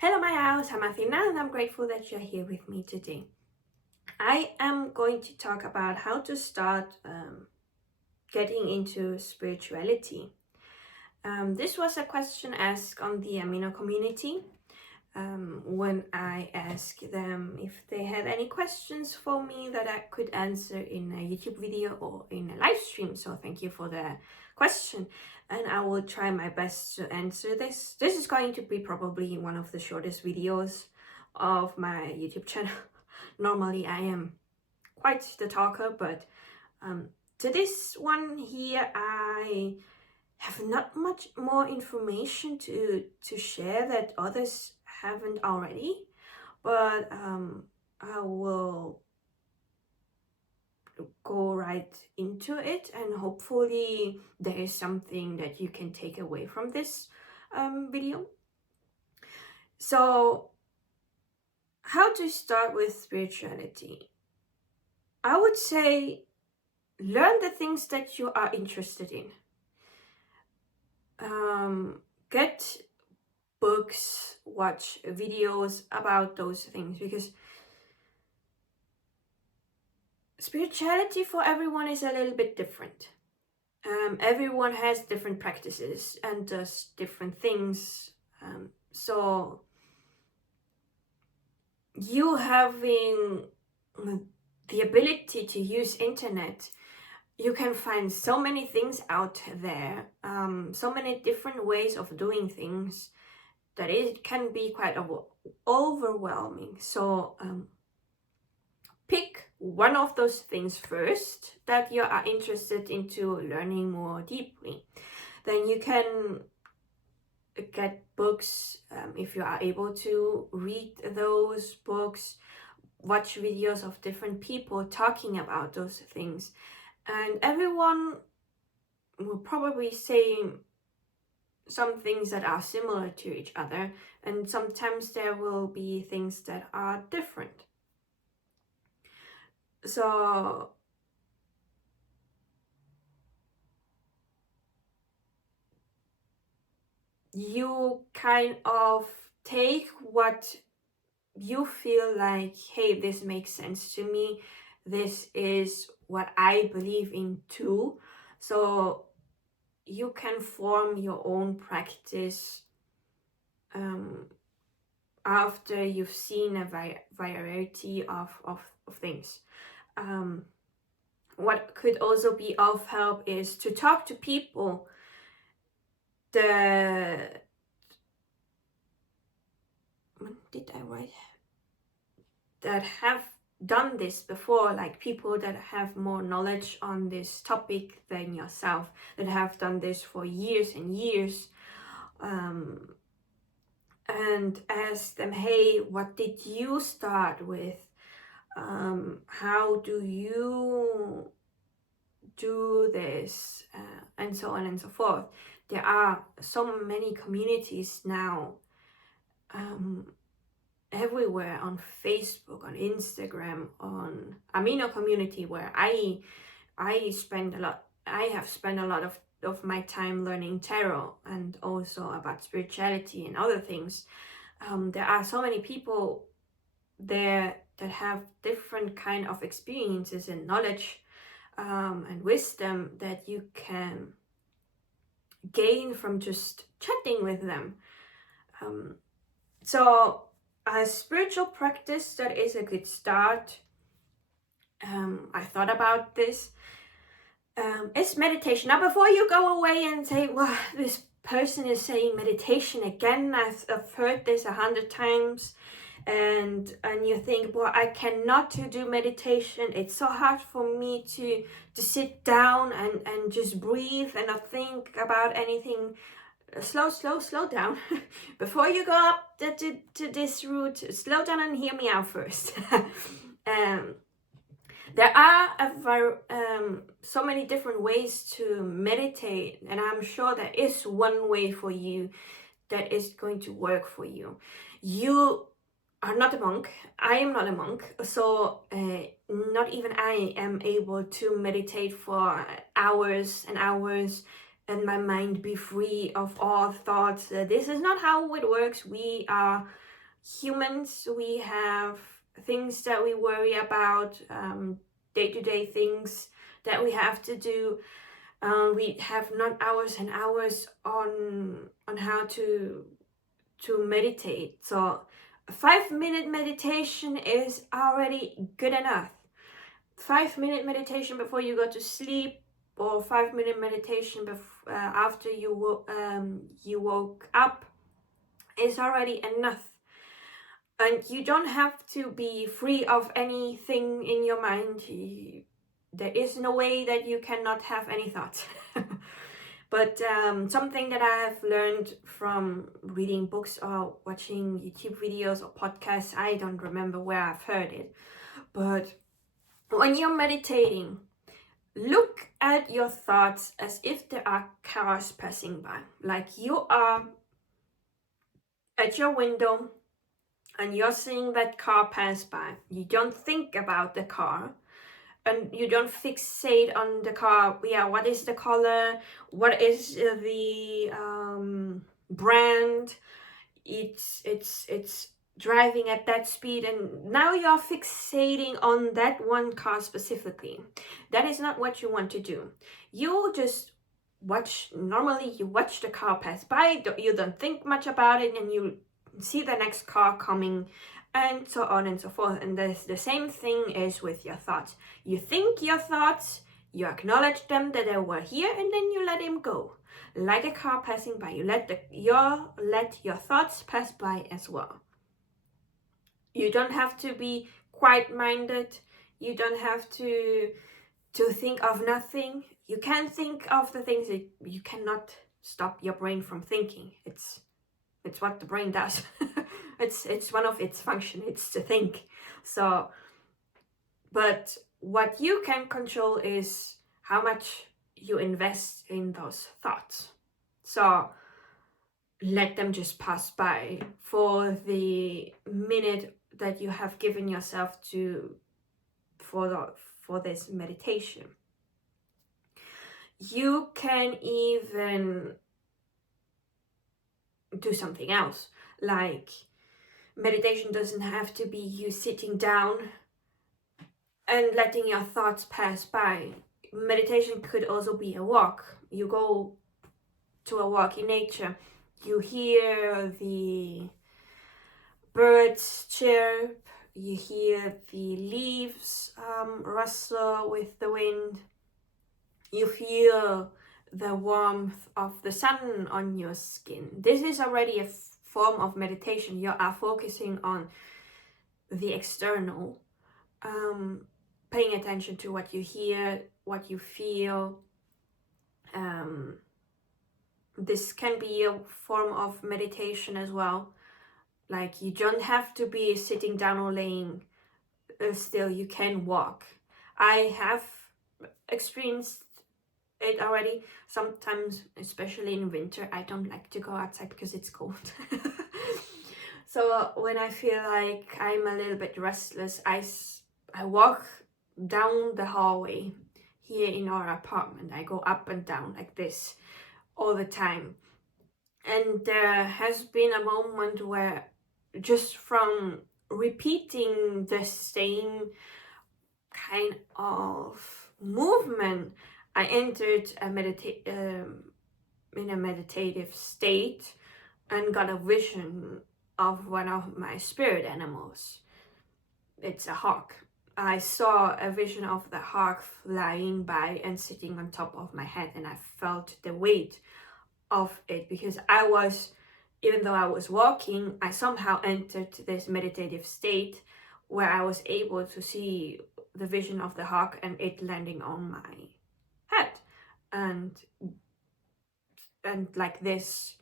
Hello my house, I'm Athina and I'm grateful that you're here with me today. I am going to talk about how to start getting into spirituality. This was a question asked on the Amino community when I asked them if they had any questions for me that I could answer in a YouTube video or in a live stream. So thank you for the question, and I will try my best to answer this. This is going to be probably one of the shortest videos of my YouTube channel. Normally I am quite the talker, but to this one here I have not much more information to share that others haven't already, but I will go right into it, and hopefully there is something that you can take away from this video. So, how to start with spirituality? I would say learn the things that you are interested in. Get books, watch videos about those things, because spirituality for everyone is a little bit different. Everyone has different practices and does different things. So you having the ability to use internet, you can find so many things out there, so many different ways of doing things, that it can be quite overwhelming. So pick one of those things first that you are interested into learning more deeply. Then you can get books, if you are able to read those books, watch videos of different people talking about those things, and everyone will probably say some things that are similar to each other, and sometimes there will be things that are different. So you kind of take what you feel like, hey, this makes sense to me, this is what I believe in too. So you can form your own practice after you've seen a variety of things. What could also be of help is to talk to people that, did I write, that have done this before, like people that have more knowledge on this topic than yourself, that have done this for years and years, and ask them, hey, what did you start with? How do you do this? And so on and so forth. There are so many communities now, everywhere, on Facebook, on Instagram, on Amino community, where I have spent a lot of my time learning tarot and also about spirituality and other things. There are so many people there that have different kind of experiences and knowledge and wisdom that you can gain from just chatting with them. So a spiritual practice that is a good start, I thought about this, is meditation. Now, before you go away and say, well, this person is saying meditation again, I've heard this 100 times, and you think, well, I cannot do meditation, it's so hard for me to sit down and just breathe and not think about anything. Slow down. Before you go up to this route, slow down and hear me out first. There are so many different ways to meditate, and I'm sure there is one way for you that is going to work for you. You are not a monk. I am not a monk, so not even I am able to meditate for hours and hours and my mind be free of all thoughts. This is not how it works. We are humans, we have things that we worry about, day-to-day things that we have to do. We have not hours and hours on how to meditate. So a 5-minute meditation is already good enough. 5-minute meditation before you go to sleep, or 5-minute meditation after you woke up is already enough. And you don't have to be free of anything in your mind. There is no way that you cannot have any thoughts. But something that I have learned from reading books or watching YouTube videos or podcasts, I don't remember where I've heard it, but when you're meditating, look at your thoughts as if there are cars passing by. Like you are at your window and you're seeing that car pass by. You don't think about the car and you don't fixate on the car. Yeah, what is the color? What is the brand? It's driving at that speed, and now you're fixating on that one car specifically. That is not what you want to do. You just normally you watch the car pass by, you don't think much about it, and you see the next car coming, and so on and so forth. And the same thing is with your thoughts. You think your thoughts, you acknowledge them that they were here, and then you let them go. Like a car passing by, you let your thoughts pass by as well. You don't have to be quiet-minded. You don't have to think of nothing. You can think of the things that you cannot stop your brain from thinking. It's what the brain does. it's one of its function. It's to think. So, but what you can control is how much you invest in those thoughts. So let them just pass by for the minute that you have given yourself to for this meditation. You can even do something else. Like, meditation doesn't have to be you sitting down and letting your thoughts pass by. Meditation could also be a walk. You go to a walk in nature. You hear the birds chirp. You hear the leaves rustle with the wind. You feel the warmth of the sun on your skin. This is already a form of meditation. You are focusing on the external, paying attention to what you hear, what you feel. This can be a form of meditation as well. Like, you don't have to be sitting down or laying still. You can walk. I have experienced it already. Sometimes, especially in winter, I don't like to go outside because it's cold. So when I feel like I'm a little bit restless, I walk down the hallway here in our apartment. I go up and down like this all the time. And there has been a moment where just from repeating the same kind of movement, I entered in a meditative state and got a vision of one of my spirit animals. It's a hawk. I saw a vision of the hawk flying by and sitting on top of my head, and I felt the weight of it because even though I was walking, I somehow entered this meditative state where I was able to see the vision of the hawk and it landing on my head, and like this,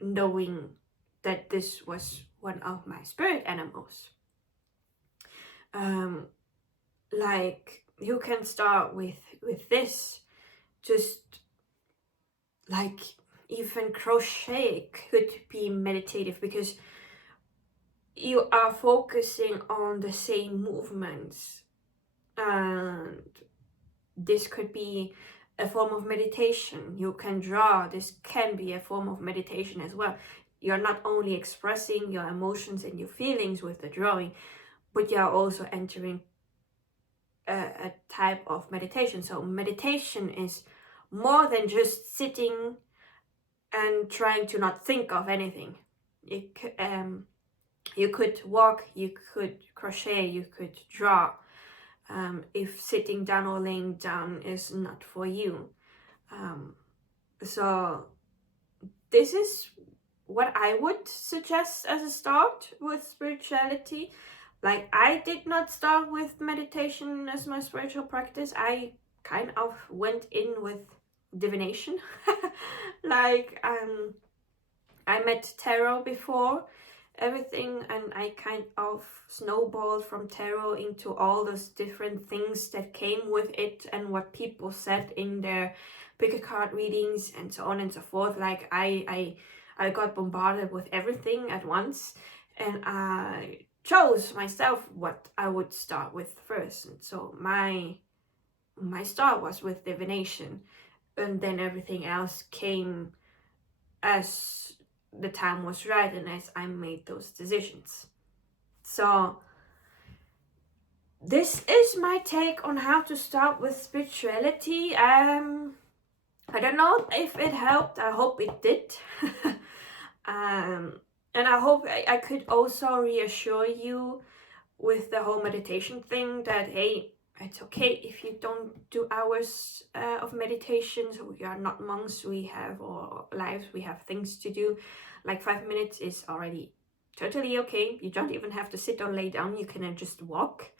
knowing that this was one of my spirit animals. Like, you can start with this. Just like, even crochet could be meditative because you are focusing on the same movements, and this could be a form of meditation. You can draw. This can be a form of meditation as well. you're not only expressing your emotions and your feelings with the drawing, but you're also entering a type of meditation. So meditation is more than just sitting and trying to not think of anything. You could walk, you could crochet, you could draw, if sitting down or laying down is not for you. So this is what I would suggest as a start with spirituality. Like, I did not start with meditation as my spiritual practice. I kind of went in with divination. Like, I met tarot before everything, and I kind of snowballed from tarot into all those different things that came with it and what people said in their pick a card readings and so on and so forth. Like, I got bombarded with everything at once, and I chose myself what I would start with first. And so my start was with divination, and then everything else came as the time was right and as I made those decisions. So this is my take on how to start with spirituality. I don't know if it helped. I hope it did. And I hope I could also reassure you with the whole meditation thing that, hey, it's okay if you don't do hours of meditations. We are not monks, we have our lives, we have things to do. Like 5 minutes is already totally okay. You don't even have to sit or lay down, you can just walk.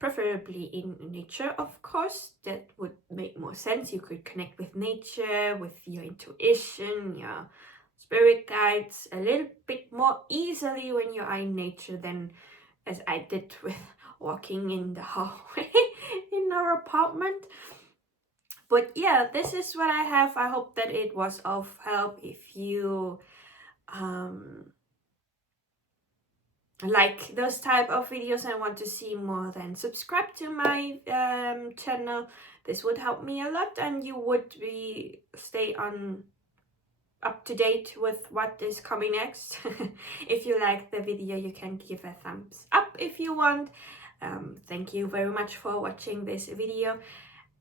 Preferably in nature, of course. That would make more sense. You could connect with nature, with your intuition, your spirit guides a little bit more easily when you are in nature than as I did with walking in the hallway in our apartment. But yeah, this is what I have. I hope that it was of help. If you like those type of videos and want to see more, then subscribe to my channel. This would help me a lot, and you would stay on up to date with what is coming next. If you like the video, you can give a thumbs up if you want. Thank you very much for watching this video,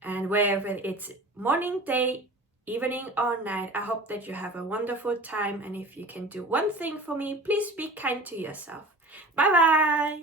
and wherever it's morning, day, evening or night, I hope that you have a wonderful time. And if you can do one thing for me, please be kind to yourself. Bye bye.